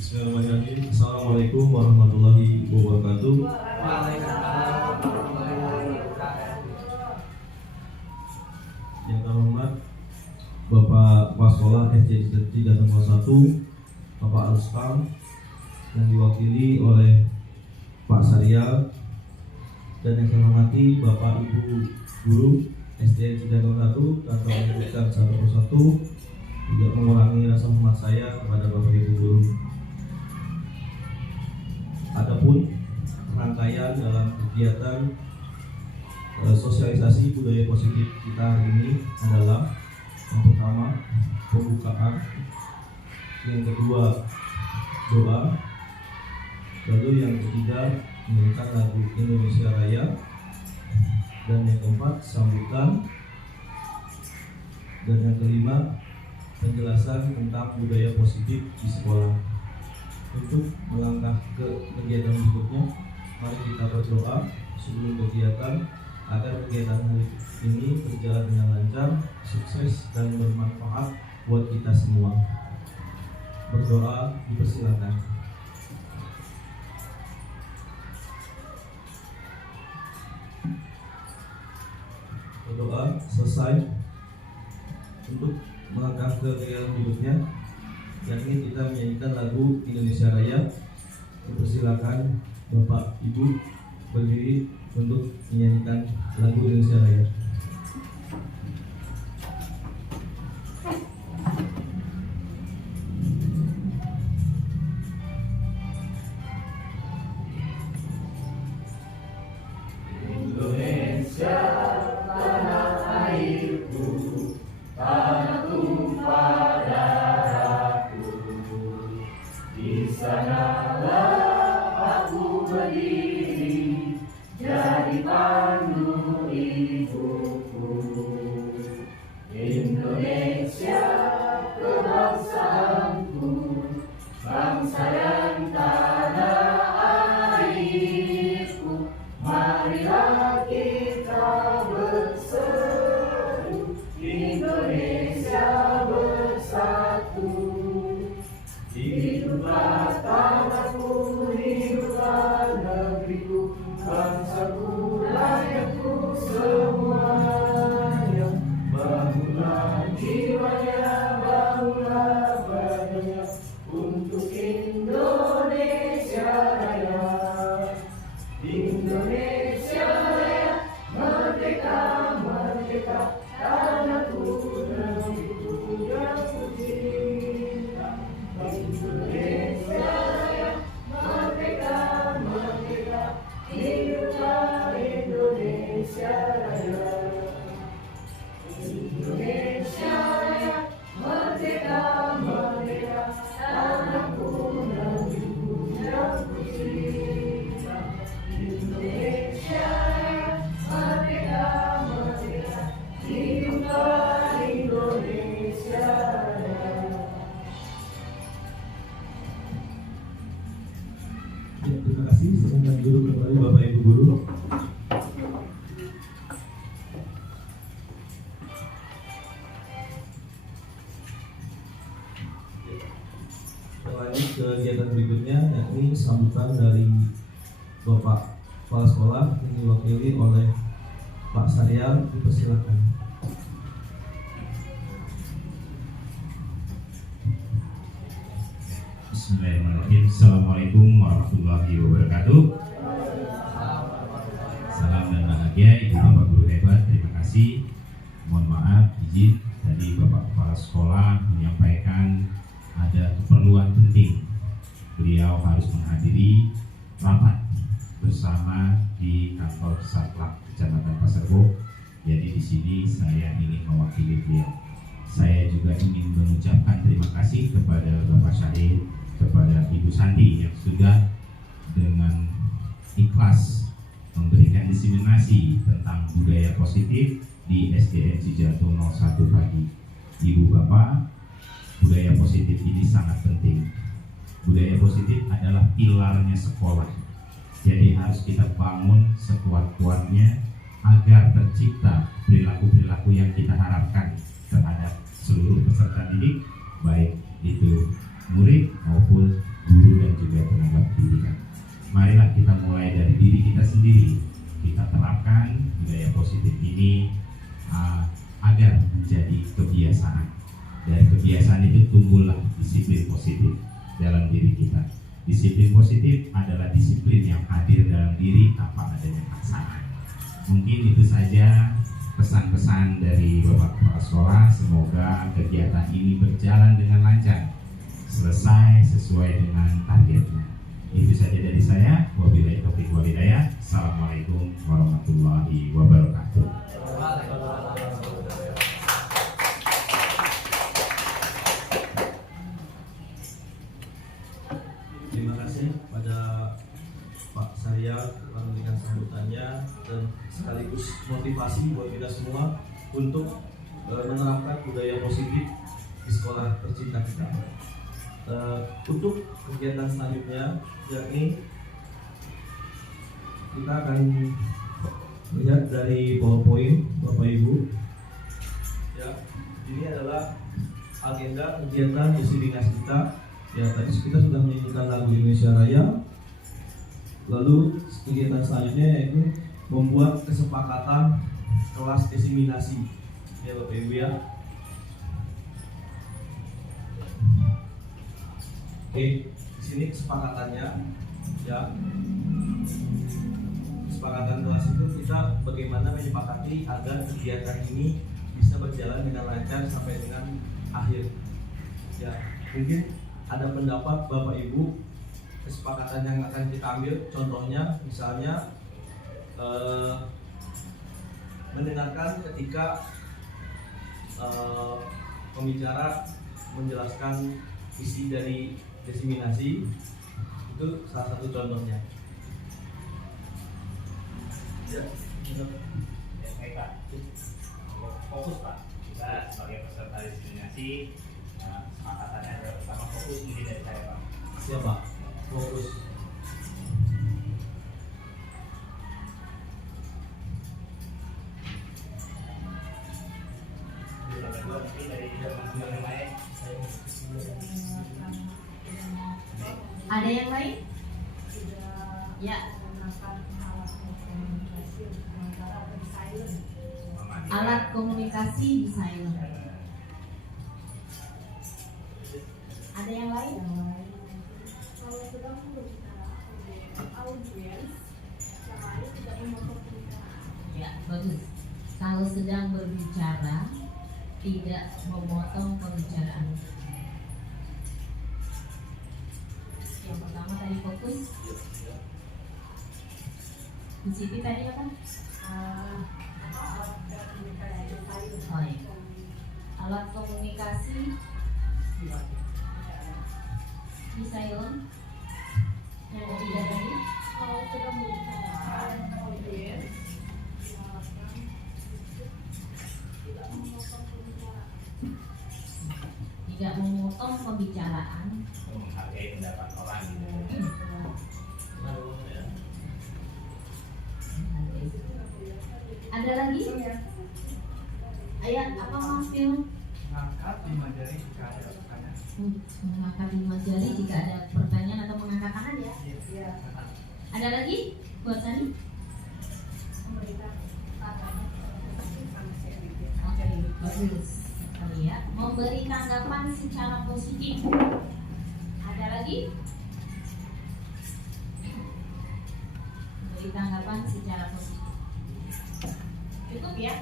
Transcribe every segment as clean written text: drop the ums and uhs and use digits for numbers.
Bismillahirrahmanirrahim. Assalamualaikum warahmatullahi wabarakatuh. Yang terhormat Bapak Kepala Sekolah SD Cidatu 1, Bapak Aluskam, yang diwakili oleh Pak Saryal, dan yang saya hormati Bapak Ibu Guru SD Cidatu 1, dan kami menyebutkan satu persatu, tidak mengurangi rasa hormat saya kepada Bapak Ibu Guru. Adapun rangkaian dalam kegiatan sosialisasi budaya positif kita hari ini adalah yang pertama pembukaan, yang kedua doa, lalu yang ketiga menyanyikan lagu Indonesia Raya, dan yang keempat sambutan, dan yang kelima penjelasan tentang budaya positif di sekolah. Untuk melangkah ke kegiatan berikutnya, mari kita berdoa sebelum kegiatan agar kegiatan hari ini berjalan dengan lancar, sukses, dan bermanfaat buat kita semua. Berdoa dipersilakan. Berdoa selesai. Untuk melangkah ke kegiatan berikutnya, yakni kita menyanyikan lagu Indonesia Raya. Persilakan Bapak Ibu berdiri untuk menyanyikan lagu Indonesia Raya. Indonesia, tanah airku, tanah tumpah darahku. Di sanalah aku berdiri, jadi pandu ibuku. Indonesia, kebangsaanku, bangsa dan tanah airku. Marilah kita berseru, Indonesia bersatu. Hiduplah tanahku, hiduplah negeriku, bangsaku, rakyatku semuanya. Bangunlah jiwanya, bangunlah badannya untuk Indonesia Raya. Indonesia Raya, merdeka, merdeka, tanahku, negeriku yang kucinta. Indonesia Raya, merdeka, merdeka, hiduplah Indonesia Raya. Indonesia Raya, merdeka, merdeka, tanahku, negeriku yang kucinta. Indonesia Raya, merdeka, merdeka, hiduplah Indonesia Raya. Ya, terima kasih. Silakan duduk kembali Bapak Ibu Guru. Lanjut ke kegiatan berikutnya, yakni sambutan dari Bapak Kepala Sekolah yang diwakili oleh Pak Saryal. Dipersilakan. Bismillahirrahmanirrahim. Assalamualaikum warahmatullahi wabarakatuh. Salam dan bahagia Ibu Bapak Guru hebat. Terima kasih. Mohon maaf izin tadi Bapak Kepala Sekolah menyampaikan ada keperluan penting. Beliau harus menghadiri rapat bersama di kantor Satlak Kecamatan Pasarbo. Jadi di sini saya ingin mewakili beliau. Saya juga ingin mengucapkan terima kasih kepada Bapak Syahid, kepada Ibu Santi yang sudah dengan ikhlas memberikan diseminasi tentang budaya positif di SDN Cijatu 01 pagi. Ibu Bapak, budaya positif ini sangat penting. Budaya positif adalah pilarnya sekolah. Jadi harus kita bangun sekuat-kuatnya agar tercipta perilaku-perilaku yang kita harapkan terhadap seluruh peserta didik, baik itu murid maupun guru. sendiri kita terapkan budaya positif ini agar menjadi kebiasaan. Dari kebiasaan itu tumbuhlah disiplin positif dalam diri kita. Disiplin positif adalah disiplin yang hadir dalam diri tanpa adanya paksaan. Mungkin itu saja pesan-pesan dari Bapak Kepala Sekolah. Semoga kegiatan ini berjalan dengan lancar, selesai sesuai dengan targetnya. Itu saja dari saya. Wabillahi taufiq wal hidayah. Assalamualaikum warahmatullahi wabarakatuh. Terima kasih pada Pak Saryat telah memberikan sambutannya dan sekaligus motivasi buat kita semua untuk menerapkan budaya positif di sekolah tercinta kita. Untuk kegiatan selanjutnya, yakni kita akan melihat dari PowerPoint Bapak Ibu. Ya, ini adalah agenda kegiatan disiplinasi kita. Ya, tadi kita sudah menyanyikan lagu Indonesia Raya. Lalu kegiatan selanjutnya yaitu membuat kesepakatan kelas diseminasi. Ya Bapak Ibu ya. Oke, di sini kesepakatannya ya. Kesepakatan kelas itu kita bagaimana menyepakati agar kegiatan ini bisa berjalan dengan lancar sampai dengan akhir. Ya, mungkin ada pendapat Bapak Ibu kesepakatan yang akan kita ambil, contohnya misalnya mendengarkan ketika pembicara menjelaskan isi dari diseminasi, itu salah satu contohnya. Ya, Baik Pak, fokus Pak. Kita sebagai peserta diseminasi, kesepakatannya adalah pertama fokus ini dari saya Pak. Siapa? Fokus. Ada yang lain? Ya. Alat komunikasi di silent. Ada yang lain? Kalau sedang berbicara audiens, caranya tidak memotong pembicaraan. Ya, bagus. Kalau sedang berbicara, tidak memotong pembicaraan. Yang pertama tadi fokus. Di sini tadi apa? Oh, iya. Alat komunikasi di silent. Yang ketiga tadi. Kalau sedang berbicara audiens, tidak memotong pembicaraan. Tidak memotong pembicaraan. Menghargai pendapat orang gitu. Ada lagi? Ayat apa Mas Film? Mengangkat 5 jari jika ada pertanyaan. Mengangkat 5 jari jika ada pertanyaan atau mengangkat tangan ya? Ya, Ada lagi buat Sani? memberikan tanggapan sama saya. Oke, bagus sekali ya. Memberi tanggapan secara positif. Ada lagi? Memberi tanggapan secara positif. Cukup ya?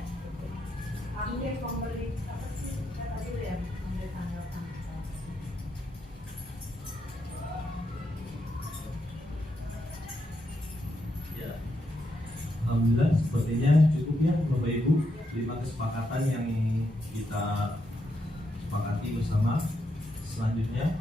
Akhirnya memberi apa sih kata dulu ya? Memberi tanggapan. Ya. Alhamdulillah sepertinya cukup ya Bapak Ibu 5 kesepakatan yang kita sepakati bersama. Selanjutnya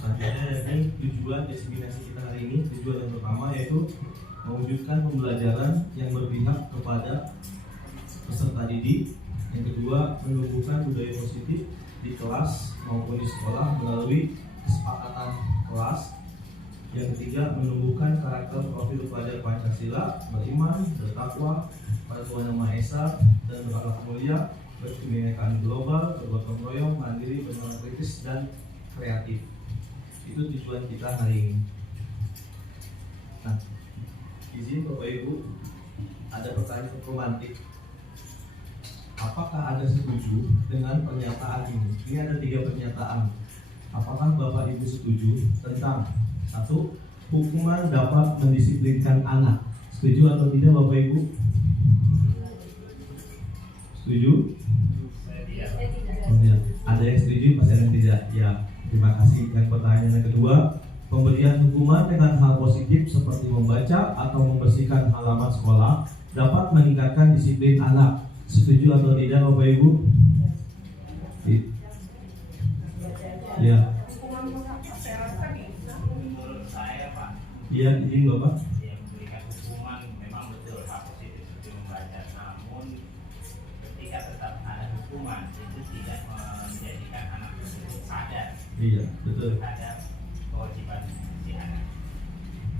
selanjutnya ini tujuan diseminasi kita hari ini. Tujuan yang pertama yaitu mewujudkan pembelajaran yang berpihak kepada peserta didik. Yang kedua, menumbuhkan budaya positif di kelas maupun di sekolah melalui kesepakatan kelas. Yang ketiga, menumbuhkan karakter profil pelajar Pancasila, beriman, bertakwa pada Tuhan Yang Maha Esa, dan berakhlak mulia, berkebinekaan global, bergotong royong, mandiri, bernalar kritis, dan kreatif. Itu tujuan kita hari ini. Nah, izin Bapak Ibu, ada pertanyaan romantik. Apakah Anda setuju dengan pernyataan ini? Ini ada 3 pernyataan. Apakah Bapak Ibu setuju tentang 1. Hukuman dapat mendisiplinkan anak? Setuju atau tidak Bapak Ibu? Setuju? Oh, ya. Ada yang setuju, pasti ada yang tidak. Ya, terima kasih. Yang pertanyaan yang kedua, pemberian hukuman dengan hal positif seperti membaca atau membersihkan halaman sekolah dapat meningkatkan disiplin anak. Setuju atau tidak Bapak Ibu? Ya. Menurut saya Pak, Iya, izin Bapak. yang memberikan hukuman memang betul hal positif seperti membaca, namun ketika tetap ada hukuman itu tidak menjadikan anak tersebut sadar Iya, betul. terhadap kewajiban si anak.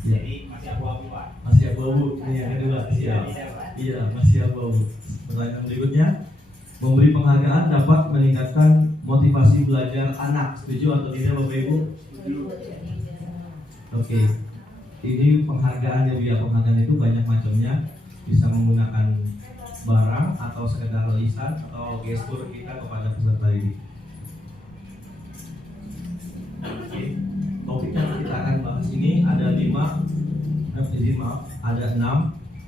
Iya. Jadi masih abu-abu Pak. Masih abu-abu. Ini yang kedua. Siap. Iya, masih abu-abu. Pertanyaan berikutnya, memberi penghargaan dapat meningkatkan motivasi belajar anak. Setuju atau tidak Bapak Ibu? Oke. Ini penghargaan ya Bu ya. Penghargaan itu banyak macamnya. Bisa menggunakan barang atau sekedar lisan atau gestur kita kepada peserta ini. Oke. Topik yang kita akan bahas ini ada 6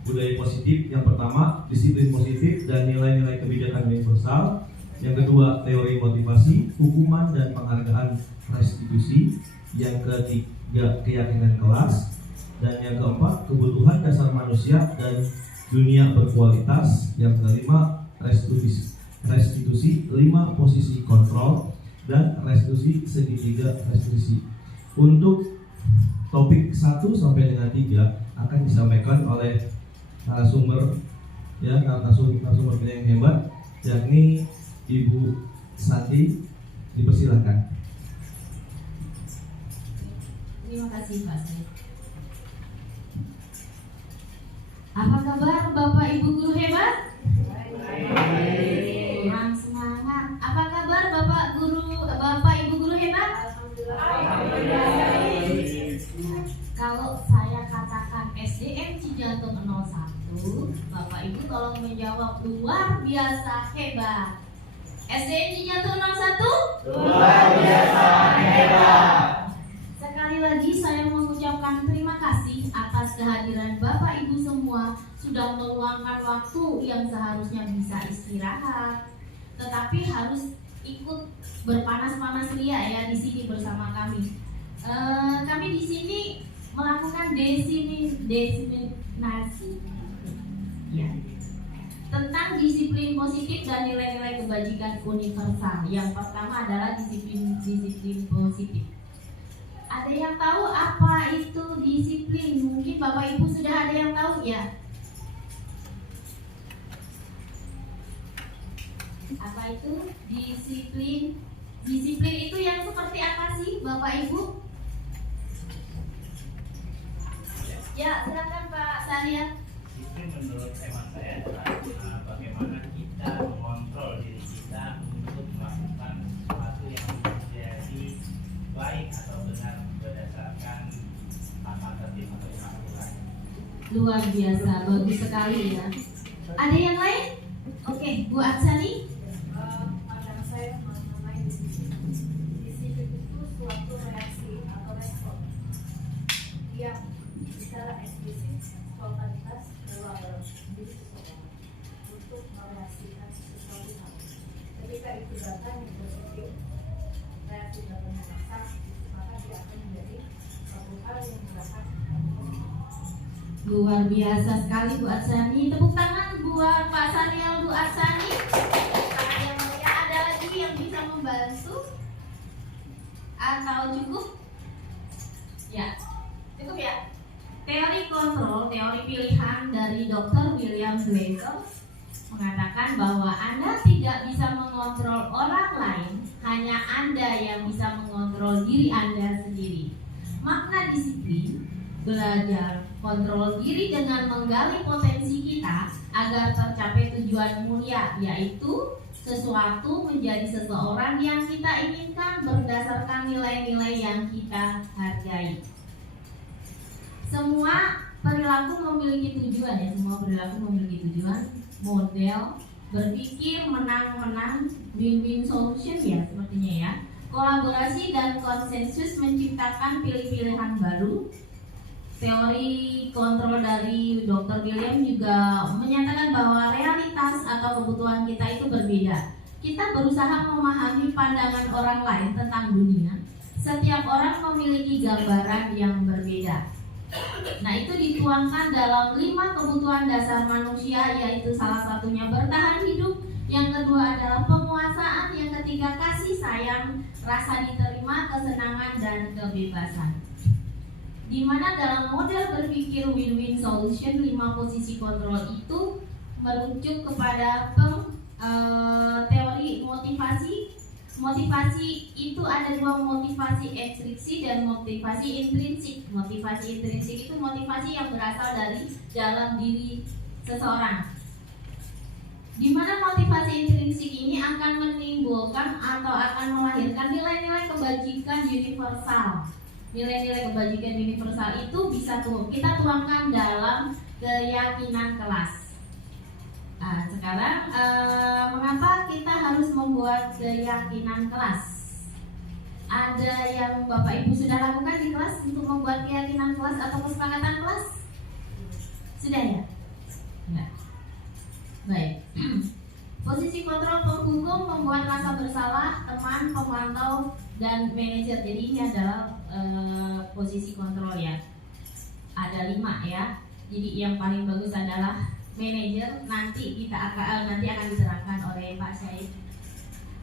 budaya positif. Yang pertama, disiplin positif dan nilai-nilai kebijakan universal. Yang kedua, teori motivasi, hukuman dan penghargaan restitusi. Yang ketiga, keyakinan kelas. Dan yang keempat, kebutuhan dasar manusia dan dunia berkualitas. Yang kelima, restitusi 5 posisi kontrol dan restitusi segitiga restitusi. Untuk topik 1 sampai dengan 3 akan disampaikan oleh narasumber narasumber yang hebat, yakni Ibu Santi. Dipersilahkan. Terima kasih Pak Said. Apa kabar Bapak Ibu guru hebat? Kurang semangat. Apa kabar Bapak Ibu guru hebat? Kalau saya katakan SDN Cijantung 01, Bapak Ibu tolong menjawab luar biasa hebat. SDN Cijantung 01? Luar biasa hebat. Sekali lagi saya mengucapkan terima kasih atas kehadiran Bapak Ibu semua sudah meluangkan waktu yang seharusnya bisa istirahat, tetapi harus ikut berpanas-panas ria ya di sini bersama kami. Kami di sini melakukan desiminasi ya, tentang disiplin positif dan nilai-nilai kebajikan universal. Yang pertama adalah disiplin positif. Ada yang tahu apa itu disiplin? Mungkin Bapak Ibu sudah ada yang tahu ya. Apa itu disiplin? Disiplin itu yang seperti apa sih Bapak Ibu? Ya, silakan Pak Sarya. Disiplin menurut hemat saya adalah bagaimana kita mengontrol diri kita untuk melakukan sesuatu yang menjadi baik atau benar berdasarkan tata tertib atau aturan. Luar biasa, bagus sekali ya. Ada yang lain? Oke, Bu Aksani. Pandangan saya mengenai disiplin itu suatu reaksi atau respon yang secara eksplisit spontanitas dalam diri seseorang untuk mereaksikan sesuatu hal. Ketika itu datang yang positif, reaksi datang yang masak, maka dia akan menjadi suatu hal yang mendapat. Luar biasa sekali Bu Aksani. Tepuk tangan buat Pak Sariel Bu Aksani. Yang mulia, ada lagi yang bisa membantu? Atau cukup? Ya, cukup ya. Teori kontrol, teori pilihan dari Dr. William Glasser mengatakan bahwa Anda tidak bisa mengontrol orang lain, hanya Anda yang bisa mengontrol kontrol diri Anda sendiri. Makna disiplin, belajar kontrol diri dengan menggali potensi kita agar tercapai tujuan mulia, yaitu sesuatu menjadi seseorang yang kita inginkan berdasarkan nilai-nilai yang kita hargai. Semua perilaku memiliki tujuan ya, semua perilaku memiliki tujuan. Model berpikir menang-menang, win-win solution ya sepertinya ya. Kolaborasi dan konsensus menciptakan pilih-pilihan baru. Teori kontrol dari Dr. William juga menyatakan bahwa realitas atau kebutuhan kita itu berbeda. Kita berusaha memahami pandangan orang lain tentang dunia. Setiap orang memiliki gambaran yang berbeda. Nah, itu dituangkan dalam 5 kebutuhan dasar manusia, yaitu salah satunya bertahan hidup, yang kedua adalah penguasaan, yang ketiga kasih sayang, rasa diterima, kesenangan, dan kebebasan. Di mana dalam model berpikir win-win solution, 5 posisi kontrol itu merujuk kepada teori motivasi. Motivasi itu ada 2, motivasi ekstriksi dan motivasi intrinsik. Motivasi intrinsik itu motivasi yang berasal dari dalam diri seseorang. Di mana motivasi intrinsik ini akan menimbulkan atau akan melahirkan nilai-nilai kebajikan universal. Nilai-nilai kebajikan universal itu bisa kita tuangkan dalam keyakinan kelas. Nah, sekarang mengapa kita harus membuat keyakinan kelas? Ada yang Bapak Ibu sudah lakukan di kelas untuk membuat keyakinan kelas atau kesepakatan kelas? Sudah ya? Enggak. Baik. Posisi kontrol penghukum membuat rasa bersalah teman, pemantau, dan manajer. Jadi ini adalah posisi kontrol ya. Ada 5 ya. Jadi yang paling bagus adalah manajer, nanti akan diterangkan oleh Pak Syahid.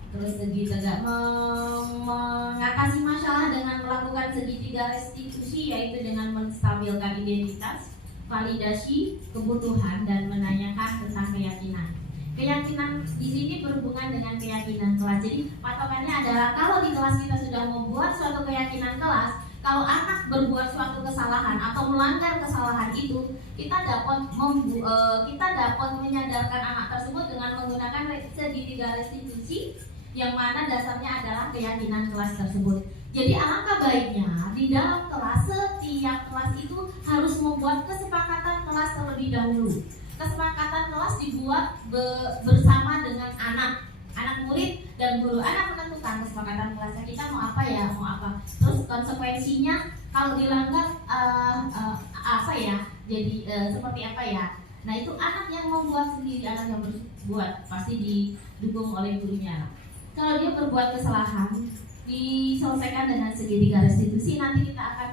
Terus segitiga mengatasi masalah dengan melakukan segitiga restitusi, yaitu dengan menstabilkan identitas, validasi kebutuhan, dan menanyakan tentang keyakinan. Keyakinan di sini berhubungan dengan keyakinan kelas. Jadi patokannya adalah kalau di kelas kita sudah membuat suatu keyakinan kelas, kalau anak berbuat suatu kesalahan atau melanggar kesalahan itu, kita dapat menyadarkan anak tersebut dengan menggunakan segitiga restitusi, yang mana dasarnya adalah keyakinan kelas tersebut. Jadi alangkah baiknya di dalam kelas, setiap kelas itu harus membuat kesepakatan kelas terlebih dahulu. Kesepakatan kelas dibuat bersama dengan anak murid dan guru. Anak menentukan kesepakatan kelasnya, kita mau apa ya, mau apa. Terus konsekuensinya kalau dilanggar apa ya, jadi seperti apa ya. Nah, itu anak yang membuat sendiri, anak yang berbuat pasti didukung oleh gurunya. Kalau dia berbuat kesalahan, diselesaikan dengan segitiga restitusi. Nanti kita akan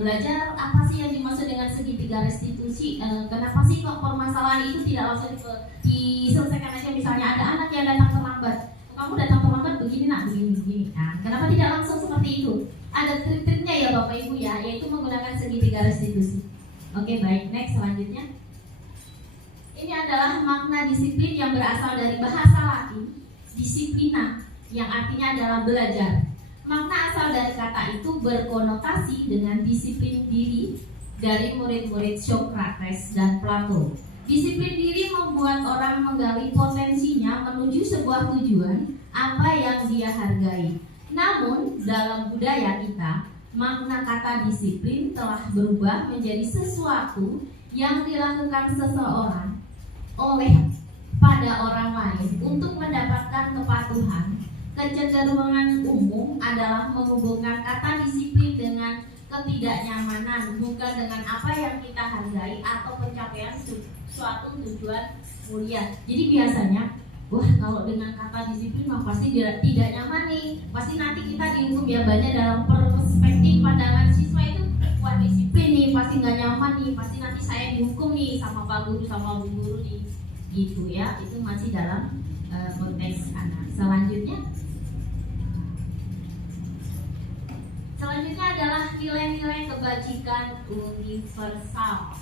belajar apa sih yang dimaksud dengan segitiga restitusi. Kenapa sih kok permasalahan itu tidak langsung diselesaikan aja. Misalnya ada anak yang datang terlambat, kamu datang terlambat begini nak, begini. Nah, kenapa tidak langsung seperti itu? Ada trik-triknya ya Bapak Ibu ya, yaitu menggunakan segitiga restitusi. Oke, baik, next selanjutnya. Ini adalah makna disiplin yang berasal dari bahasa Latin disiplina, yang artinya adalah belajar. Makna asal dari kata itu berkonotasi dengan disiplin diri dari murid-murid Socrates dan Plato. Disiplin diri membuat orang menggali potensinya menuju sebuah tujuan apa yang dia hargai. Namun dalam budaya kita, makna kata disiplin telah berubah menjadi sesuatu yang dilakukan seseorang oleh pada orang lain untuk mendapatkan kepatuhan. Kecenderungan umum adalah menghubungkan kata disiplin dengan ketidaknyamanan, bukan dengan apa yang kita hargai atau pencapaian suatu tujuan mulia. Jadi biasanya, wah kalau dengan kata disiplin mah pasti tidak nyaman nih, pasti nanti kita dihukum ya. Banyak dalam perspektif pandangan siswa itu, wah disiplin nih pasti nggak nyaman nih, pasti nanti saya dihukum nih sama Pak Guru sama Bu Guru nih, gitu ya. Itu masih dalam konteks anak. Selanjutnya adalah nilai-nilai kebajikan universal.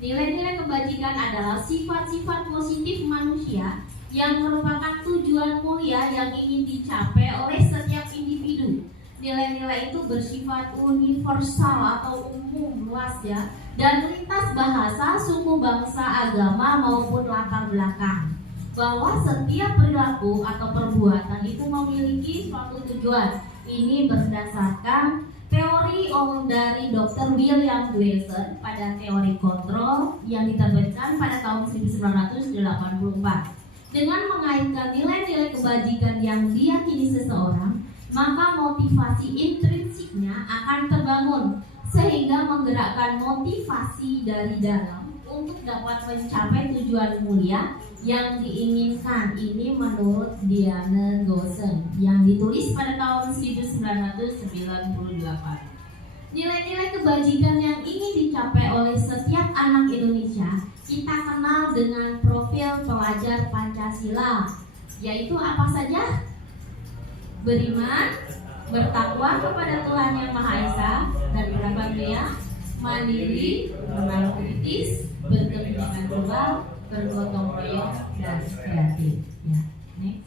Nilai-nilai kebajikan adalah sifat-sifat positif manusia yang merupakan tujuan mulia yang ingin dicapai oleh setiap individu. Nilai-nilai itu bersifat universal atau umum, luas ya, dan lintas bahasa, suku, bangsa, agama maupun latar belakang. Bahwa setiap perilaku atau perbuatan itu memiliki suatu tujuan. Ini berdasarkan teori dari Dr. William Gleason pada teori kontrol yang diterbitkan pada tahun 1984. Dengan mengaitkan nilai-nilai kebajikan yang diyakini seseorang, maka motivasi intrinsiknya akan terbangun sehingga menggerakkan motivasi dari dalam untuk dapat mencapai tujuan mulia yang diinginkan. Ini menurut Diane Gosen yang ditulis pada tahun 1998. Nilai-nilai kebajikan yang ingin dicapai oleh setiap anak Indonesia kita kenal dengan profil pelajar Pancasila, yaitu apa saja? Beriman, bertakwa kepada Tuhan Yang Maha Esa, dan berapa dia? Mandiri, berlaku kritis, berkepentingan global, bergotong royong, dan kreatif. Ya, next.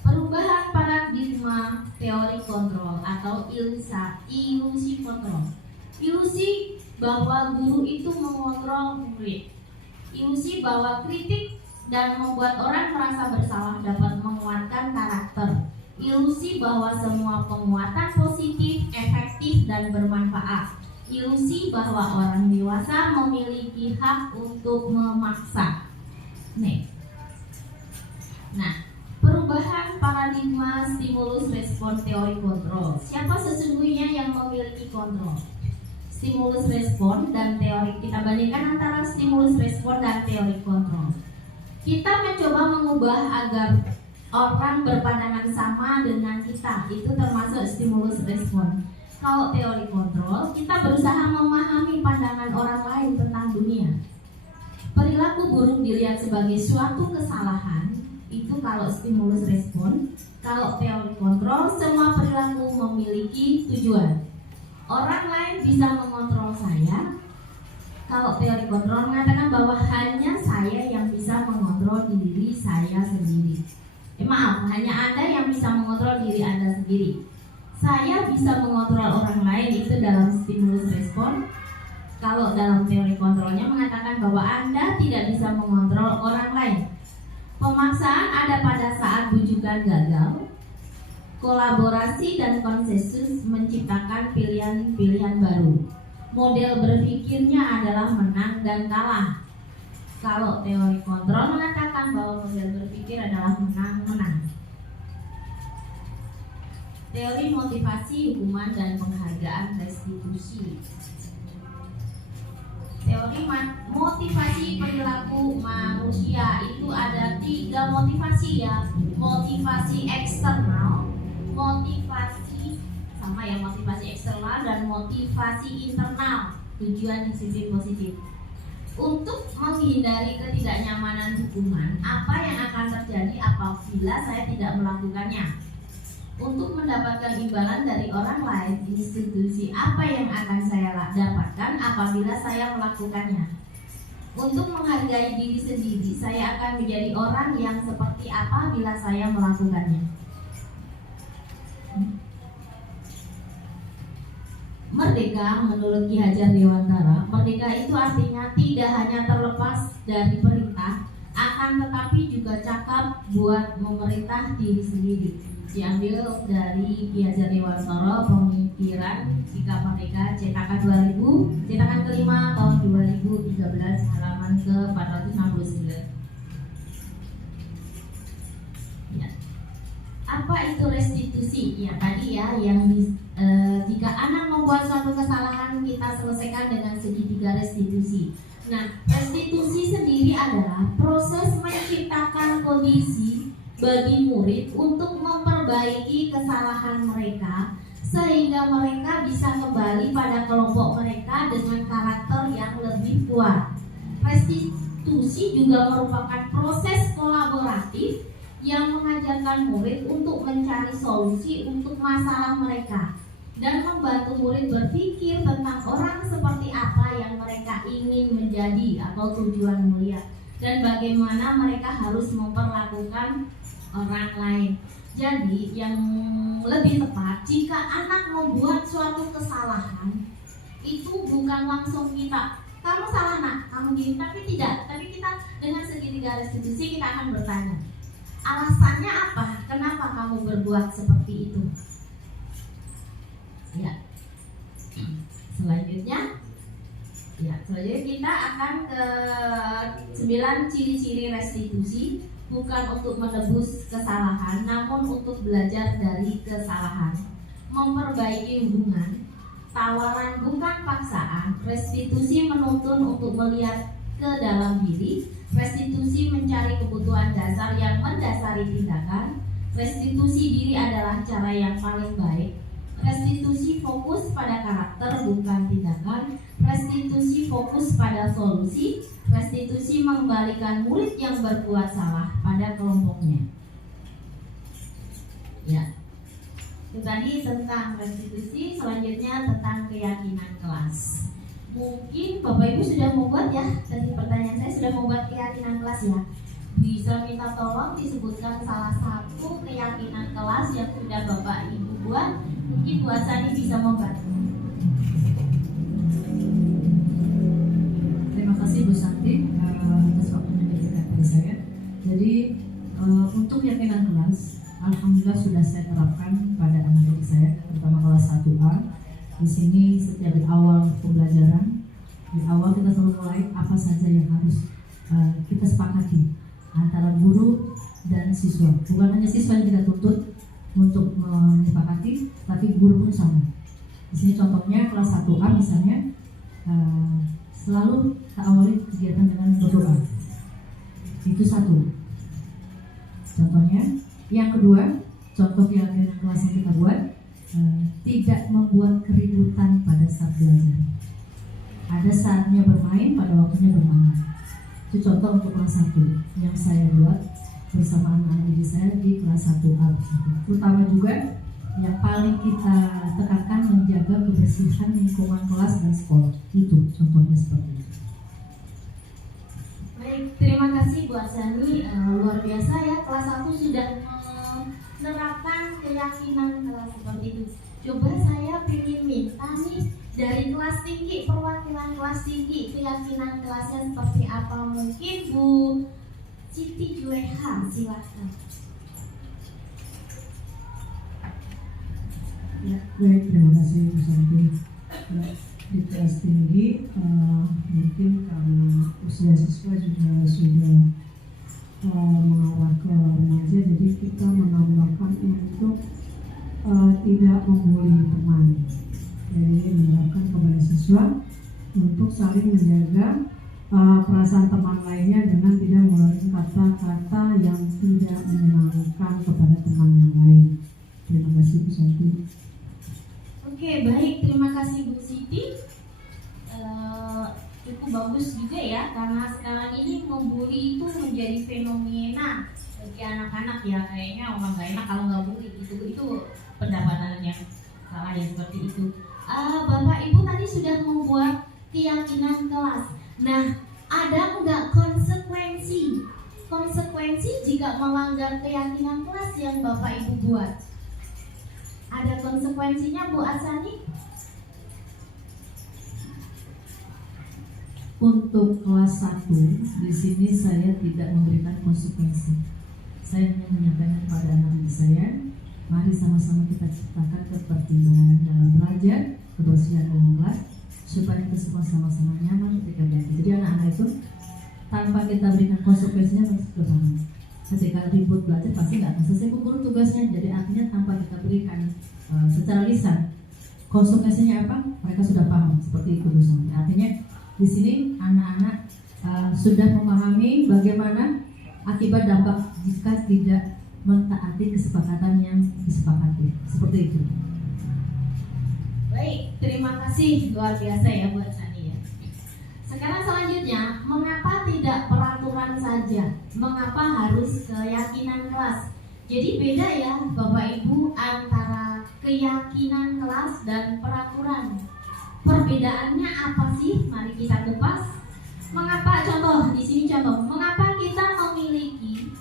Perubahan paradigma teori kontrol atau ilusi kontrol. Ilusi bahwa guru itu mengontrol murid. Ilusi bahwa kritik dan membuat orang merasa bersalah dapat menguatkan karakter. Ilusi bahwa semua penguatan positif, efektif, dan bermanfaat. Ilusi bahwa orang dewasa memiliki hak untuk memaksa. Nah, perubahan paradigma stimulus respon teori kontrol. Siapa sesungguhnya yang memiliki kontrol? Stimulus respon dan teori. Kita bandingkan antara stimulus respon dan teori kontrol. Kita mencoba mengubah agar orang berpandangan sama dengan kita. Itu termasuk stimulus respon. Kalau teori kontrol, kita berusaha memahami pandangan orang lain tentang dunia. Perilaku buruk dilihat sebagai suatu kesalahan. Itu kalau stimulus respon. Kalau teori kontrol, semua perilaku memiliki tujuan. Orang lain bisa mengontrol saya. Kalau teori kontrol mengatakan bahwa hanya saya yang bisa mengontrol diri saya sendiri. Maaf, hanya Anda yang bisa mengontrol diri Anda sendiri. Saya bisa mengontrol orang lain, itu dalam stimulus respon. Kalau dalam teori kontrolnya mengatakan bahwa Anda tidak bisa mengontrol orang lain. Pemaksaan ada pada saat bujukan gagal. Kolaborasi dan konsensus menciptakan pilihan-pilihan baru. Model berpikirnya adalah menang dan kalah. Kalau teori kontrol mengatakan bahwa model berpikir adalah menang-menang. Teori motivasi, hukuman, dan penghargaan restitusi. Teori motivasi perilaku manusia itu ada 3 motivasi ya. Motivasi eksternal, motivasi sama ya, motivasi eksternal dan motivasi internal, tujuan disiplin positif. Untuk menghindari ketidaknyamanan hukuman, apa yang akan terjadi apabila saya tidak melakukannya? Untuk mendapatkan imbalan dari orang lain, institusi apa yang akan saya dapatkan apabila saya melakukannya? Untuk menghargai diri sendiri, saya akan menjadi orang yang seperti apa bila saya melakukannya? Merdeka menurut Ki Hajar Dewantara, merdeka itu artinya tidak hanya terlepas dari perintah, akan tetapi juga cakap buat memerintah diri sendiri. Diambil dari Ki Hajar Dewantara, Pemikiran Sikap Merdeka, cetakan 2000, cetakan kelima tahun 2013, halaman ke 469. Ya. Apa itu restitusi? Ya tadi ya, yang jika anak membuat suatu kesalahan, kita selesaikan dengan segitiga restitusi. Nah, restitusi sendiri adalah proses menciptakan kondisi bagi murid untuk memperbaiki kesalahan mereka sehingga mereka bisa kembali pada kelompok mereka dengan karakter yang lebih kuat. Restitusi juga merupakan proses kolaboratif yang mengajarkan murid untuk mencari solusi untuk masalah mereka dan membantu murid berpikir tentang orang seperti apa yang mereka ingin menjadi atau tujuan mulia dan bagaimana mereka harus memperlakukan orang lain. Jadi yang lebih tepat, jika anak membuat suatu kesalahan, itu bukan langsung kita, kamu salah nak, kamu gini, tapi tidak. Tapi kita dengan segitiga restitusi kita akan bertanya, alasannya apa? Kenapa kamu berbuat seperti itu? Ya. Selanjutnya kita akan ke 9 ciri-ciri restitusi. Bukan untuk menebus kesalahan, namun untuk belajar dari kesalahan, memperbaiki hubungan, tawaran bukan paksaan, restitusi menuntun untuk melihat ke dalam diri, restitusi mencari kebutuhan dasar yang mendasari tindakan, restitusi diri adalah cara yang paling baik, restitusi fokus pada karakter bukan tindakan, restitusi fokus pada solusi, restitusi mengembalikan murid yang berbuat salah pada kelompoknya. Ya, itu tadi tentang restitusi. Selanjutnya tentang keyakinan kelas. Mungkin Bapak Ibu sudah membuat ya, tadi pertanyaan saya sudah membuat keyakinan kelas ya. Bisa minta tolong disebutkan salah satu keyakinan kelas yang sudah Bapak Ibu buat. Mungkin Bu Asani bisa membantu. Terima kasih Bu Santi atas waktunya diberikan kepada saya. Jadi untuk keyakinan kelas, alhamdulillah sudah saya terapkan pada anak-anak saya, terutama kelas 1A. Di sini setiap di awal pembelajaran, di awal kita selalu mulai apa saja yang harus kita sepakati antara guru dan siswa. Bukan hanya siswa yang kita tuntut untuk menyepakati, tapi guru pun sama. Di sini contohnya kelas 1A misalnya, selalu kita awali kegiatan dengan berdoa. Itu satu contohnya. Yang kedua, contoh keyakinan kelas yang kita buat, tidak membuat keributan pada saat belajar. Ada saatnya bermain, pada waktunya bermain. Itu contoh untuk kelas 1 yang saya buat bersama anak-anak didik saya di kelas 1A. Terutama juga yang paling kita tekankan menjaga kebersihan lingkungan kelas dan sekolah. Itu contohnya seperti itu. Baik, terima kasih Bu Asani. Luar biasa ya, kelas 1 sudah menerapkan keyakinan kelas seperti itu. Coba saya ingin minta nih dari kelas tinggi, perwakilan kelas tinggi, keyakinan kelasnya seperti apa? Mungkin Bu Siti Juleha, silakan. Ya, baik, terima kasih Bu Santi. Di kelas tinggi, mungkin karena usia siswa juga sudah mengarah ke remaja, jadi kita menambahkan untuk tidak membuli teman. Jadi menerapkan kepada siswa untuk saling menjaga perasaan teman lainnya dengan tidak mengeluarkan kata-kata yang tidak menyenangkan kepada teman yang lain. Terima kasih Bu Santi. Oke, baik, terima kasih Bu Siti. Cukup bagus juga ya, karena sekarang ini membuli itu menjadi fenomena bagi anak-anak ya. Kayaknya orang gak enak kalau nggak bully, itu pendapatan yang salah ya seperti itu. Bapak Ibu tadi sudah membuat keyakinan kelas. Nah, ada nggak konsekuensi jika melanggar keyakinan kelas yang Bapak Ibu buat? Ada konsekuensinya Bu Asani? Untuk kelas 1, di sini saya tidak memberikan konsekuensi. Saya hanya menyampaikan kepada anak-anak saya, mari sama-sama kita ciptakan ketertiban dalam belajar, kebersihan dalam kelas, supaya kita semua sama-sama nyaman ketika belajar. Jadi anak-anak itu tanpa kita berikan konsekuensinya pasti sudah paham. Ketika ribut belajar pasti nggak akan selesai guru tugasnya. Jadi artinya tanpa kita berikan secara lisan konsekuensinya apa, mereka sudah paham seperti itu misalnya. Artinya di sini anak-anak sudah memahami bagaimana akibat dampak jika tidak mentaati kesepakatan yang disepakati. Seperti itu. Baik, terima kasih, luar biasa ya buat Sani ya. Sekarang selanjutnya, mengapa tidak peraturan saja? Mengapa harus keyakinan kelas? Jadi beda ya Bapak Ibu antara keyakinan kelas dan peraturan. Perbedaannya apa sih? Mari kita kupas. Mengapa, contoh di sini contoh, mengapa kita memiliki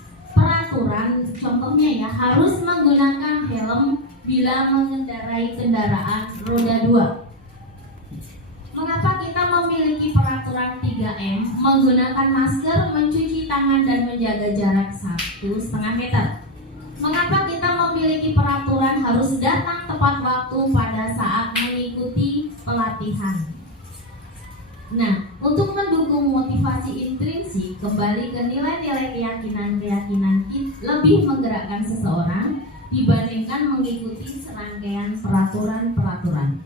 peraturan, contohnya ya, harus menggunakan helm bila mengendarai kendaraan roda 2. Mengapa kita memiliki peraturan 3M, menggunakan masker, mencuci tangan, dan menjaga jarak 1,5 meter? Mengapa kita memiliki peraturan harus datang tepat waktu pada saat mengikuti pelatihan? Nah, untuk mendukung motivasi intrinsik, kembali ke nilai-nilai keyakinan-keyakinan lebih menggerakkan seseorang dibandingkan mengikuti serangkaian peraturan-peraturan.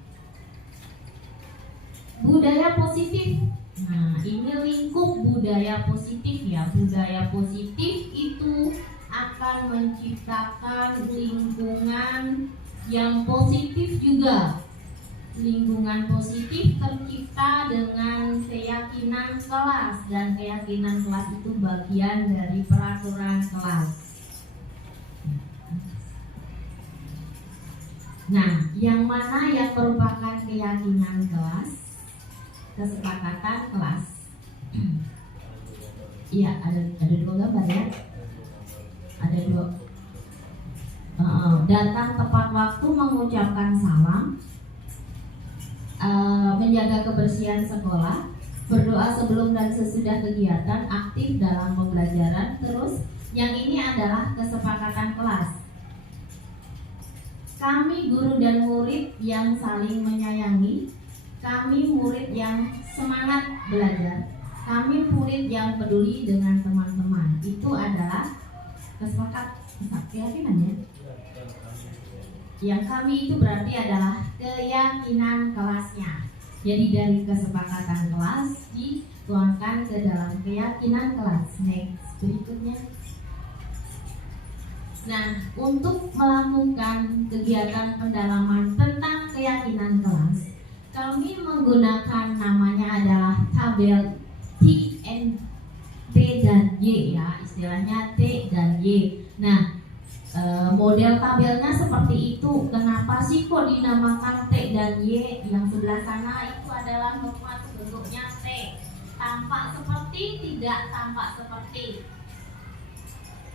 Budaya positif. Nah, ini lingkup budaya positif ya. Budaya positif itu akan menciptakan lingkungan yang positif juga. Lingkungan positif tercipta dengan keyakinan kelas, dan keyakinan kelas itu bagian dari peraturan kelas. Nah, yang mana yang merupakan keyakinan kelas? Kesepakatan kelas. Iya, ada 2 gambar ya. Ada 2. Datang tepat waktu, mengucapkan salam, menjaga kebersihan sekolah, berdoa sebelum dan sesudah kegiatan, aktif dalam pembelajaran. Terus yang ini adalah kesepakatan kelas. Kami guru dan murid yang saling menyayangi, kami murid yang semangat belajar, kami murid yang peduli dengan teman-teman. Itu adalah keyakinan ya. Yang kami itu berarti adalah keyakinan kelasnya. Jadi dari kesepakatan kelas dituangkan ke dalam keyakinan kelas. Next, berikutnya. Nah, untuk melakukan kegiatan pendalaman tentang keyakinan kelas, kami menggunakan namanya adalah tabel T dan Y ya, istilahnya T dan Y. Nah, model tabelnya seperti itu. Kenapa sih kok dinamakan T dan Y? Yang sebelah sana itu adalah format bentuknya T. Tampak seperti, tidak tampak seperti.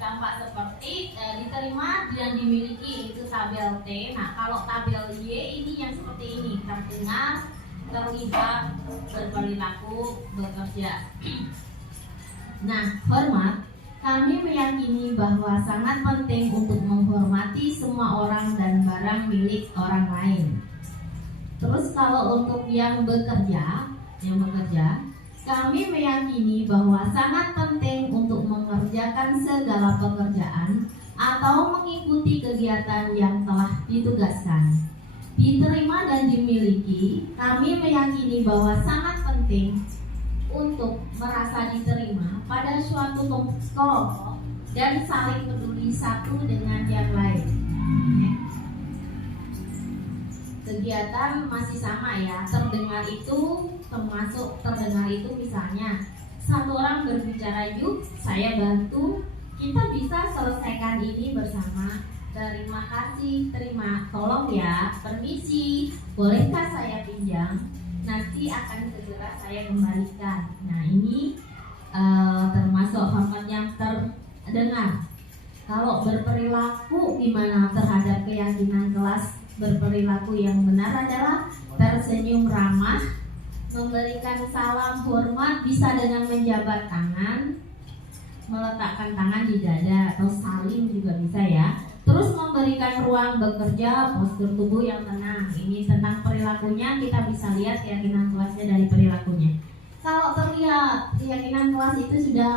Tampak seperti, diterima dan dimiliki, itu tabel T. Nah, kalau tabel Y ini yang seperti ini, terdengar, terlihat, berperilaku, bekerja. Nah, hormat. Kami meyakini bahwa sangat penting untuk menghormati semua orang dan barang milik orang lain. Terus kalau untuk yang bekerja, kami meyakini bahwa sangat penting untuk mengerjakan segala pekerjaan atau mengikuti kegiatan yang telah ditugaskan. Diterima dan dimiliki, kami meyakini bahwa sangat penting untuk merasa diterima pada suatu kelompok dan saling peduli satu dengan yang lain. Kegiatan masih sama ya. Terdengar itu termasuk terdengar itu misalnya satu orang berbicara, yuk saya bantu, kita bisa selesaikan ini bersama. Terima kasih, tolong ya, permisi, bolehkah saya pinjam? Nanti akan segera saya kembalikan. Nah, ini termasuk hormat yang terdengar. Kalau berperilaku gimana terhadap keyakinan kelas? Berperilaku yang benar adalah tersenyum ramah, memberikan salam hormat, bisa dengan menjabat tangan, meletakkan tangan di dada atau saling juga bisa ya. Terus memberikan ruang bekerja, postur tubuh yang tenang. Ini tentang perilakunya, kita bisa lihat keyakinan kelasnya dari perilakunya. Kalau terlihat keyakinan kelas itu sudah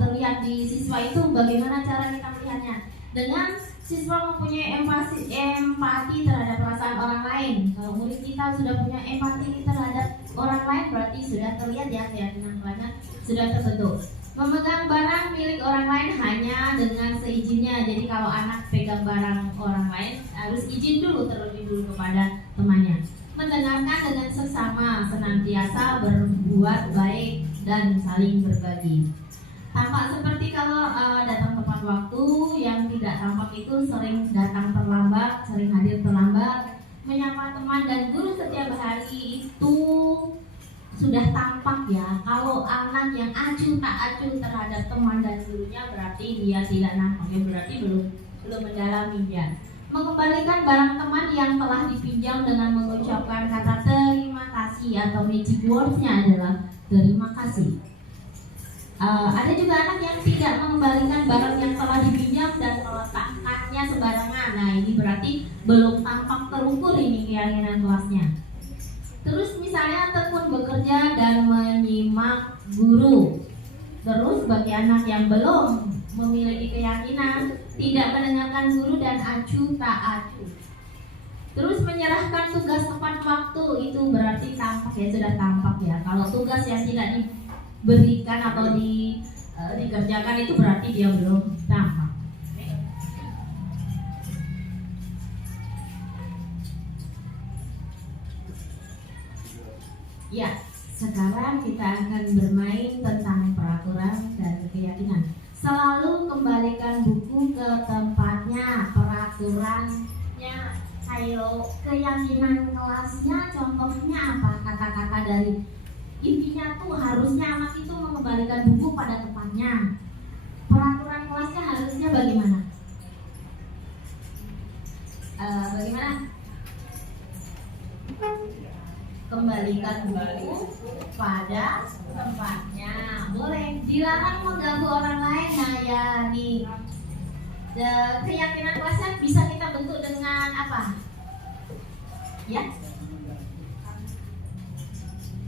terlihat di siswa itu, bagaimana cara kita melihatnya? Dengan siswa mempunyai empati terhadap perasaan orang lain. Kalau murid kita sudah punya empati terhadap orang lain, berarti sudah terlihat ya keyakinan kelasnya sudah terbentuk. Memegang barang milik orang lain hanya dengan seizinnya. Jadi kalau anak pegang barang orang lain harus izin dulu terlebih dulu kepada temannya. Mendengarkan dengan sesama, senantiasa berbuat baik dan saling berbagi. Tampak seperti kalau datang tepat waktu, yang tidak tampak itu sering datang terlambat, sering hadir terlambat. Menyapa teman dan guru setiap hari itu sudah tampak ya, kalau anak yang acuh tak acuh terhadap teman dan gurunya berarti dia tidak nampak ya, berarti belum mendalaminya. Mengembalikan barang teman yang telah dipinjam dengan mengucapkan kata terima kasih atau magic words-nya adalah terima kasih. Ada juga anak yang tidak mengembalikan barang yang telah dipinjam dan meletakkannya sembarangan. Nah, ini berarti belum tampak terukur ini keyakinan kelasnya. Terus misalnya tekun bekerja dan menyimak guru. Terus bagi anak yang belum memiliki keyakinan, tidak mendengarkan guru dan acuh tak acuh. Terus menyerahkan tugas tepat waktu, itu berarti tampak ya, sudah tampak ya. Kalau tugas yang tidak diberikan atau dikerjakan itu berarti dia belum tampak. Ya, sekarang kita akan bermain tentang peraturan dan keyakinan. Selalu kembalikan buku ke tempatnya. Peraturannya, ayo, keyakinan kelasnya contohnya apa? Kata-kata dari intinya tuh harusnya anak itu mengembalikan buku pada tempatnya. Peraturan kelasnya harusnya bagaimana? Bagaimana? Kembalikan buku pada tempatnya. Boleh. Dilarang mengganggu orang lain. Nah ya nih, keyakinan kelasnya bisa kita bentuk dengan apa? Ya,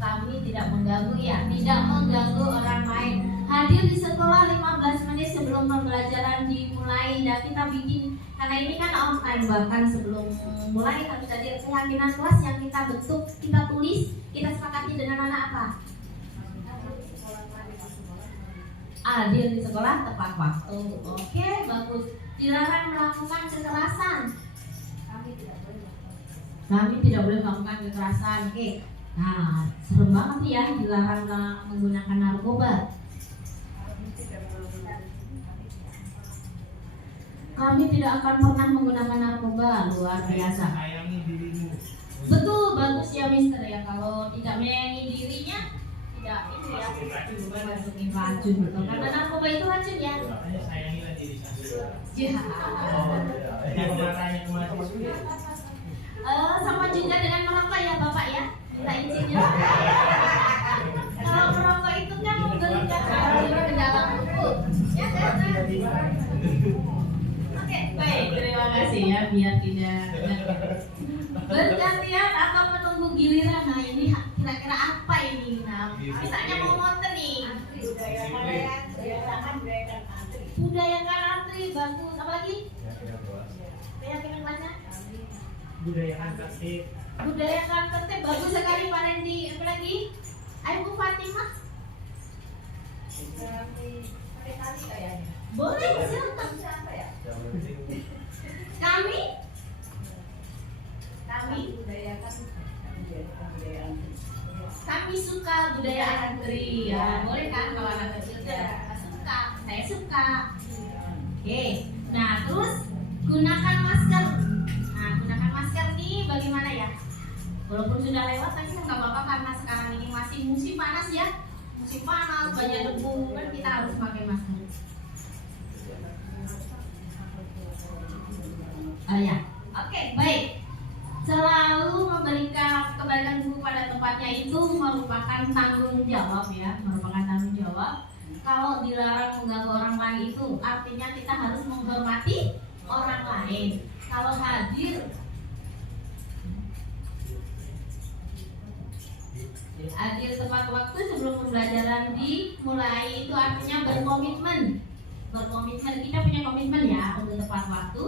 kami tidak mengganggu ya, tidak mengganggu orang lain. Hadir di sekolah 15 menit sebelum pembelajaran dimulai. Dan kita bikin, karena ini kan online, bahkan sebelum mulai harus ada keyakinan kelas yang kita bentuk, kita tulis, kita sepakati dengan anak apa? Hadir di sekolah tepat waktu. Oke, bagus. Dilarang melakukan kekerasan. Kami tidak boleh melakukan kekerasan. Oke. Nah, serem banget ya, dilarang menggunakan narkoba. Kami tidak akan pernah menggunakan narkoba. Luar biasa. Sayangi dirimu. Betul, bagus ya Mister ya. Kalau tidak menyayangi dirinya, tidak itu ya, masukin racun gitu. Karena narkoba itu racun ya. Makanya sayangilah diri sendiri. Ya. Sama juga dengan merokok ya Bapak ya. Minta izin ya. Kalau merokok itu kan menggelikan racun ke dalam tubuh. Ya kan? Oke, baik, terima kasih ya, biar tidak bergantian atau menunggu giliran. Nah ini kira-kira apa ini? Nah, misalnya mau motor nih, budayakan antri, bagus. Apalagi? Keyakinan kelasnya? Budayakan tertib. Budayakan tertib, bagus sekali Pak Randy. Apalagi? Ayo Bu Fatimah. Boleh, silakan. Kami suka budaya antri ya, boleh kan kalau anak kecil suka, saya suka. Oke, nah terus gunakan masker. Nah gunakan masker nih bagaimana ya? Walaupun sudah lewat tapi nggak apa-apa karena sekarang ini masih musim panas ya, musim panas banyak debu kan kita harus pakai masker. Ya, oke, baik. Selalu kembalikan buku pada tempatnya itu merupakan tanggung jawab ya, merupakan tanggung jawab. Kalau dilarang mengganggu orang lain itu artinya kita harus menghormati orang lain. Kalau hadir tepat waktu sebelum pembelajaran dimulai itu artinya berkomitmen. Kita punya komitmen ya untuk tepat waktu.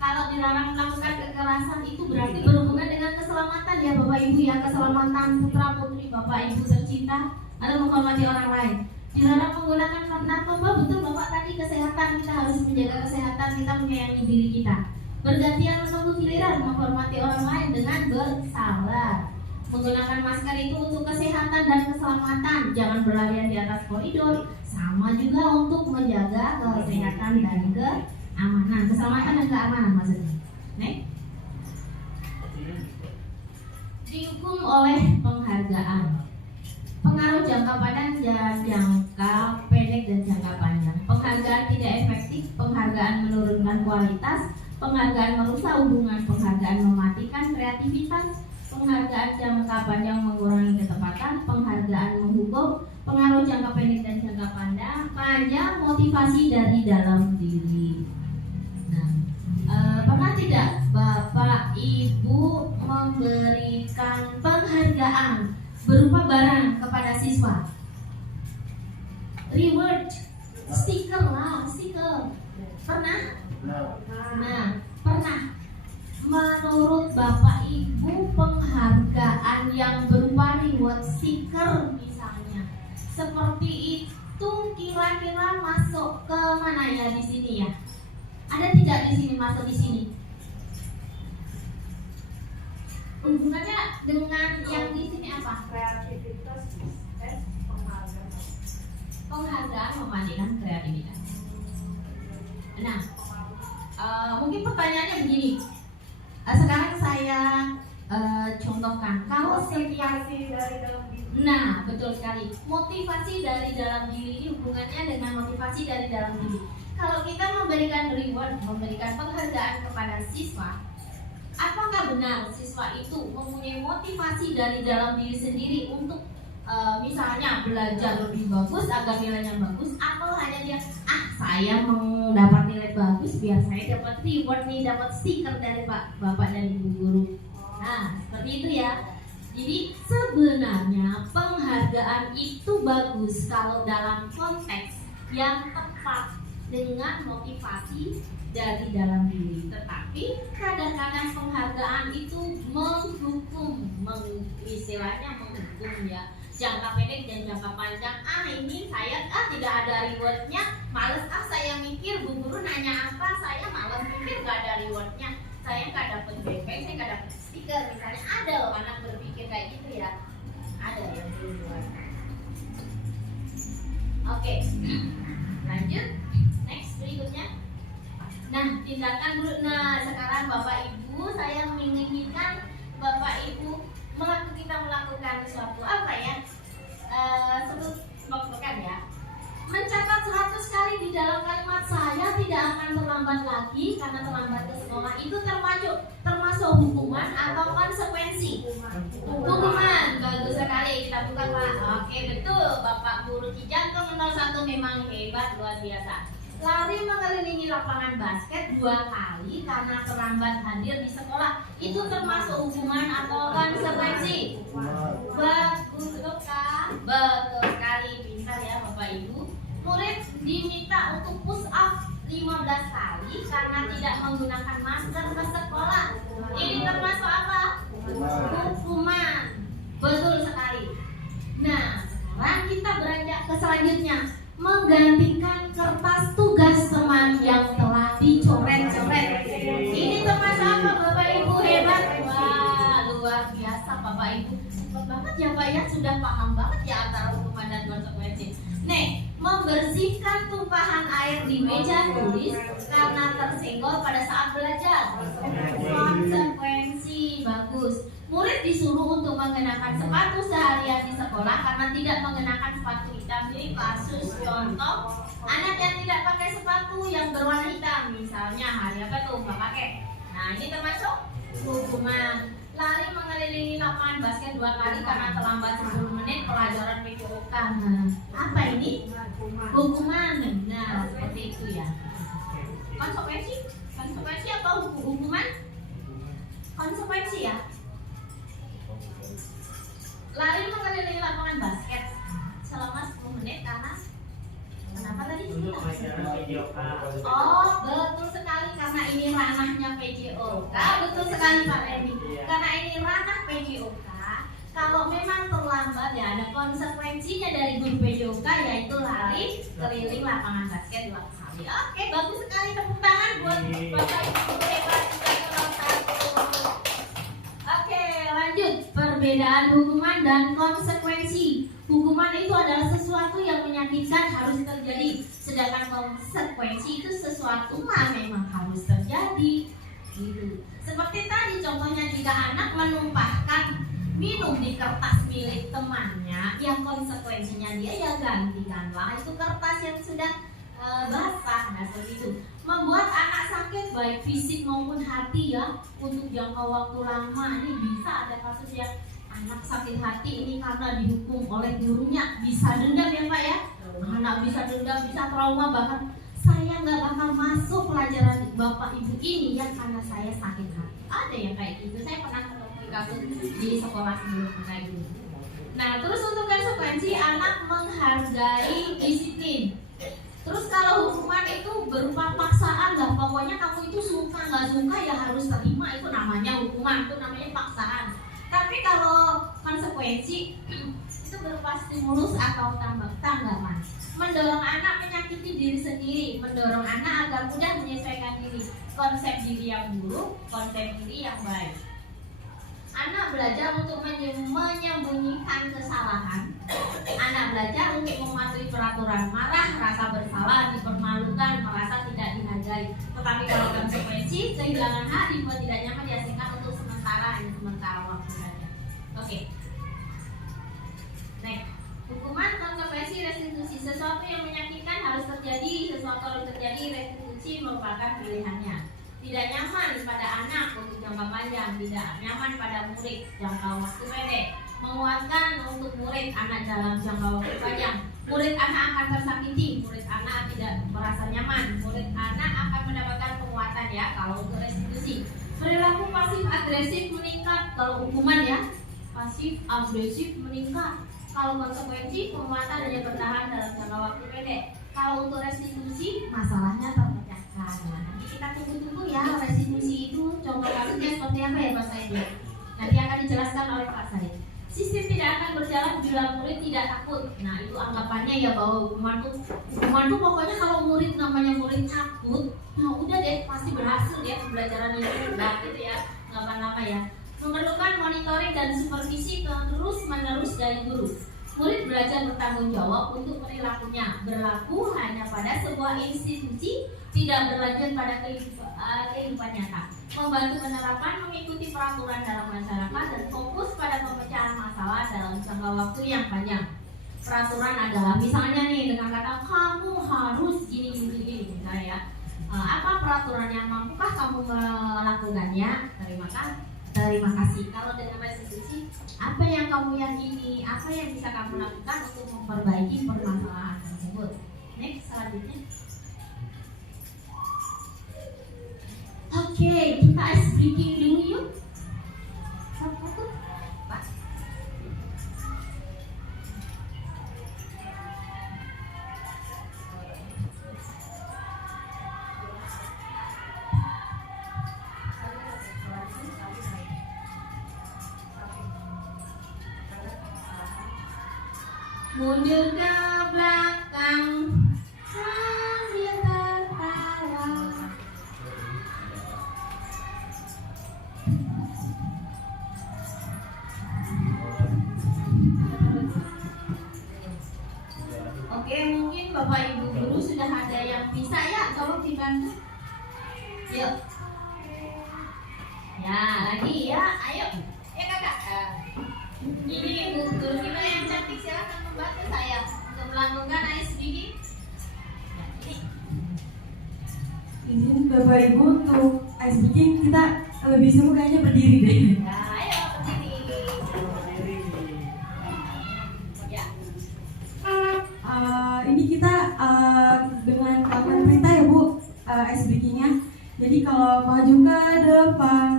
Kalau dilarang melakukan kekerasan itu berarti berhubungan dengan keselamatan ya Bapak Ibu ya, keselamatan putra putri Bapak Ibu tercinta, lalu menghormati orang lain. Dilarang menggunakan narkoba, betul Bapak tadi kesehatan, kita harus menjaga kesehatan, kita menyayangi diri kita. Bergantian menunggu giliran, menghormati orang lain dengan bersabar. Menggunakan masker itu untuk kesehatan dan keselamatan, jangan berlarian di atas koridor. Sama juga untuk menjaga kesehatan dan keamanan, keselamatan dan keamanan maksudnya. Dihukum oleh penghargaan. Pengaruh jangka panjang dan jangka pendek dan jangka panjang. Penghargaan tidak efektif, penghargaan menurunkan kualitas, penghargaan merusak hubungan, penghargaan mematikan kreativitas, penghargaan jangka panjang mengurangi ketepatan, penghargaan menghukum, pengaruh jangka pendek dan jangka panjang, motivasi dari dalam diri. Nah, pernah tidak Bapak Ibu memberikan penghargaan berupa barang kepada siswa? Reward, stiker lah, stiker. Pernah? Nah, pernah. Menurut Bapak Ibu, penghargaan yang berupa reward stiker misalnya, seperti itu kira-kira masuk ke mana ya di sini ya? Ada tidak di sini, masuk di sini? Hubungannya dengan yang di sini apa? Kreativitas, tes, penghargaan. Penghargaan memandikan kreativitas. Nah, mungkin pertanyaannya begini. Sekarang saya contohkan. Kalau setiap Motivasi dari dalam diri. Nah, betul sekali. Motivasi dari dalam diri ini hubungannya dengan motivasi dari dalam diri. Kalau kita memberikan reward, memberikan penghargaan kepada siswa, apakah benar siswa itu mempunyai motivasi dari dalam diri sendiri untuk misalnya belajar lebih bagus agar nilainya bagus, atau hanya dia saya mau dapat nilai bagus biar saya dapat reward nih, dapat stiker dari Bapak dan Ibu guru. Nah, seperti itu ya. Jadi sebenarnya penghargaan itu bagus kalau dalam konteks yang tepat dengan motivasi dari dalam diri. Tetapi kadang-kadang penghargaan itu menghukum, istilahnya menghukum ya, jangka pendek dan jangka panjang. Ini saya tidak ada rewardnya, males saya mikir, bu guru nanya apa, saya males mikir, gak ada rewardnya, saya gak dapet BP, saya gak dapet stiker misalnya. Ada loh anak berpikir kayak gitu ya, ada yang reward. Oke, lanjut next berikutnya. Nah, tindakan dulu. Nah, sekarang Bapak Ibu, saya menginginkan Bapak Ibu kita melakukan sesuatu apa ya? Sebut melakukan ya. Mencatat 100 kali di dalam kalimat saya tidak akan terlambat lagi karena terlambat ke sekolah itu termasuk hukuman atau konsekuensi? Hukuman. Bagus sekali, kita buka Pak. Oke, betul. Bapak Guru Cijantung 01 memang hebat, luar biasa. Lari mengelilingi lapangan basket 2 kali karena terlambat hadir di sekolah itu termasuk hukuman atau konsekuensi? Bagus kan? Betul sekali, pintar ya Bapak Ibu. Murid diminta untuk push up 15 kali karena tidak menggunakan masker ke sekolah. Ini termasuk apa? Hukuman. Betul sekali. Nah, sekarang kita beranjak ke selanjutnya. Menggantikan kertas tugas teman yang telah dicoret-coret. Ini termasuk apa Bapak Ibu? Hebat. Wah, luar biasa Bapak Ibu. Hebat banget ya Pak ya, sudah paham banget ya antara hukuman dan konsekuensi. Nih, membersihkan tumpahan air di meja tulis karena tersenggol pada saat belajar. Konsekuensi, bagus. Murid disuruh untuk mengenakan sepatu seharian di sekolah karena tidak mengenakan sepatu hitam. Jadi kasus contoh, anak yang tidak pakai sepatu yang berwarna hitam, misalnya hari apa tuh nggak pakai. Nah, ini termasuk hukuman. Lari mengelilingi lapangan basket 2 kali karena terlambat 10 menit pelajaran PJOK. Nah, apa ini? Hukuman. Nah, seperti itu ya. Konsekuensi apa hukuman? Konsekuensi ya. Lari mengelilingi lapangan basket selama 10 menit karena kenapa tadi? Oh, betul sekali karena ini ranahnya PJOK. Betul sekali Pak Randy. Karena ini ranah PJOK. Kalau memang terlambat ya ada konsekuensinya dari guru PJOK, yaitu lari keliling lapangan basket 2 kali. Oke, bagus sekali, tepuk tangan buat Bapak Ibu hebat. Oke, lanjut. Perbedaan hukuman dan konsekuensi. Hukuman itu adalah sesuatu yang menyakitkan harus terjadi, sedangkan konsekuensi itu sesuatu yang memang harus terjadi. Gitu. Seperti tadi contohnya, jika anak menumpahkan minum di kertas milik temannya, yang konsekuensinya dia ya gantikanlah itu kertas yang sudah basah. Nah seperti itu membuat anak sakit baik fisik maupun hati ya untuk jangka waktu lama. Ini bisa ada kasus yang anak sakit hati ini karena dihukum oleh gurunya, bisa dendam ya Pak ya. Anak bisa dendam, bisa trauma, bahkan saya nggak bakal masuk pelajaran bapak ibu ini ya karena saya sakit hati. Ada yang kayak gitu, saya pernah ketemu kasus di sekolah sebelumnya kayak gitu. Nah terus untuk konsekuensi, anak menghargai disiplin. Terus kalau hukuman itu berupa paksaan lah, pokoknya kamu itu suka nggak suka ya harus terima, itu namanya hukuman, itu namanya paksaan. Tapi kalau konsekuensi itu berupa stimulus atau tanggapan, mendorong anak menyakiti diri sendiri, mendorong anak agar mudah menyesuaikan diri, konsep diri yang buruk, konsep diri yang baik. Anak belajar untuk menyembunyikan kesalahan. Anak belajar untuk mematuhi peraturan, marah, merasa bersalah, dipermalukan, merasa tidak dihargai. Tetapi kalau konsekuensi, kehilangan hak, dibuat tidak nyaman, diasingkan untuk sementara, hanya sementara waktu saja. Oke. Next. Hukuman, konsekuensi, restitusi. Sesuatu yang menyakitkan harus terjadi, sesuatu harus terjadi, restitusi merupakan pilihannya. Tidak nyaman pada anak untuk jangka panjang, tidak nyaman pada murid jangka waktu pendek. Menguatkan untuk murid anak dalam jangka waktu panjang. Murid anak akan tersakiti, murid anak tidak merasa nyaman, murid anak akan mendapatkan penguatan ya kalau untuk restitusi. Perilaku pasif agresif meningkat kalau hukuman ya, pasif agresif meningkat. Kalau konsekuensi, penguatan hanya bertahan dalam jangka waktu pendek. Kalau untuk restitusi, masalahnya terpecahkan. Nah, nanti kita tunggu-tunggu ya restitusi itu contoh kasusnya seperti apa ya Pak Said. Nanti akan dijelaskan oleh Pak Said. Sistem tidak akan berjalan bila murid tidak takut. Nah itu anggapannya ya bahwa hukuman tuh pokoknya kalau murid namanya murid takut, nah udah deh pasti berhasil ya pembelajaran itu, nah gitu ya, nggak akan lama ya. Memerlukan monitoring dan supervisi terus-menerus dari guru. Murid belajar bertanggung jawab untuk perilakunya, berlaku hanya pada sebuah institusi, tidak berlanjut pada kehidupan nyata. Membantu penerapan, mengikuti peraturan dalam masyarakat, dan fokus pada pemecahan masalah dalam jangka waktu yang panjang. Peraturan adalah misalnya nih dengan kata kamu harus gini misalnya ya. Apa peraturan yang mampukah kamu melakukannya? Terima kasih. Kalau dengan restitusi, apa yang kamu yakini, apa yang bisa kamu lakukan untuk memperbaiki permasalahan tersebut. Next, selanjutnya. Oke, kita ice breaking dulu yuk. Satu, Pak. Mundur ke belakang sambil tertawa. Oke, mungkin Bapak Ibu guru sudah ada yang bisa ya, tolong dibantu. Yuk. Ya, lagi ya, ayo. Ya kakak. Ini ibu guru kita yang cantik, silakan membantu saya untuk melakukan ice breaking. Izin Bapak Ibu untuk ice breaking kita lebih seru kayaknya berdiri deh. Ya, ayo berdiri. Ya. Ini kita dengan melakukan perintah ya Bu, ice breakingnya. Jadi kalau maju ke depan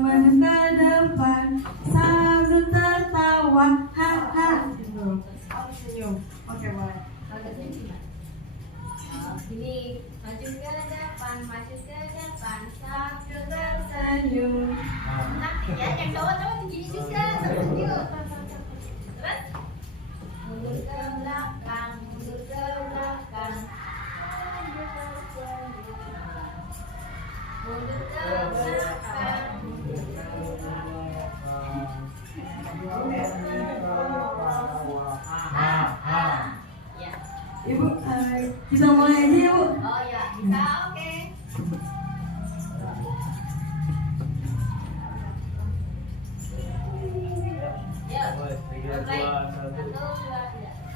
sambil tertawa, ha gitu. Harus senyum. Oke boleh. Ini maju ke depan sambil tersenyum. Nanti ya, yang cowok-cowok begini juga tersenyum. Terus mundur ke belakang. Mundur ke belakang. Ya. Ibu, kita mulai aja ya Bu. Oh ya, bisa, oke. Ya,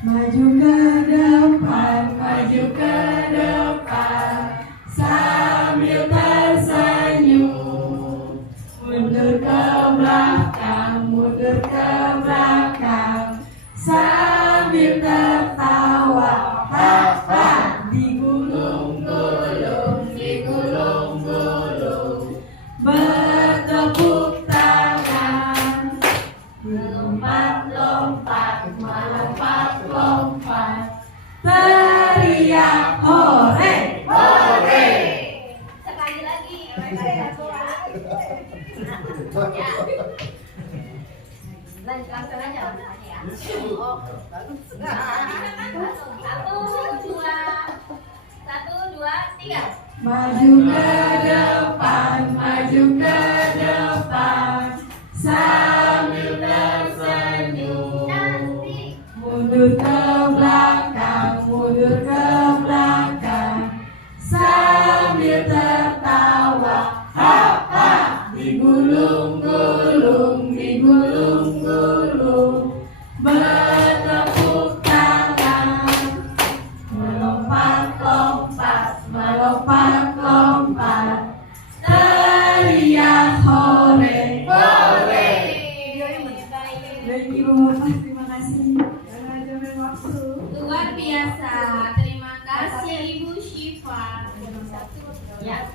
Maju ke depan, maju ke depan, sambil tersenyum. Mundur ke belakang, mundur ke belakang, sambil tertawa. Ha ha, digulung-gulung, digulung-gulung, bertepuk tangan, melompat-lompat, melompat-lompat, teriak hore, hore. Sekali lagi. Ya. Langsung aja ya. Oh. Satu, dua, tiga. Maju ke depan, maju ke depan, sambil tersenyum. Cantik. Mundur ke belakang, mundur ke belakang, sambil tertawa. Ha ha, digulung-gulung, digulung-gulung, bertepuk tangan, melompat-lompat, melompat-lompat, teriak hore, hore. Baik Ibu Bapak, terima kasih karena jamin waktu. Luar biasa. Terima kasih Ibu Syifa. Ya.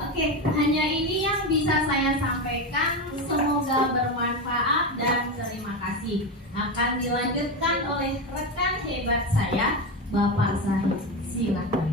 Oke, hanya ini yang bisa saya sampaikan. Semoga bermanfaat dan terima kasih. Akan dilanjutkan oleh rekan hebat saya, Bapak Zahid. Silakan.